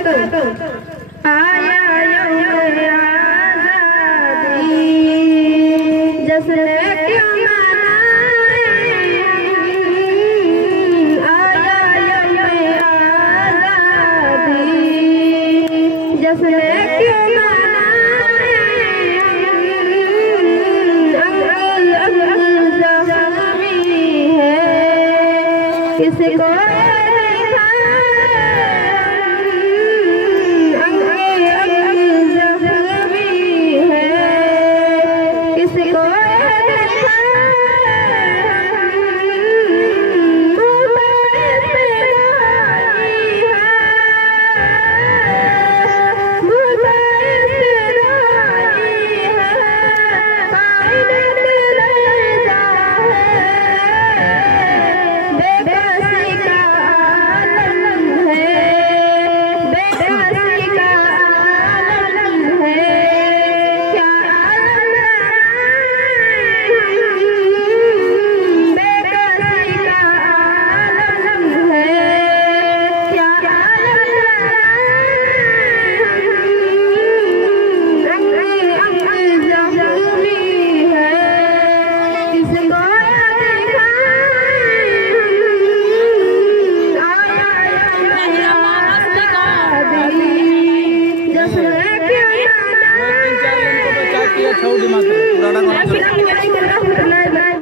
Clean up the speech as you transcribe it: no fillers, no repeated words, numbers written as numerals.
आया यौम आज़ादी जश्न क्यों मनाएं, आया यौम आज़ादी जश्न क्यों मनाएं, अंकुल अंकुल ज़ख्मी है किसको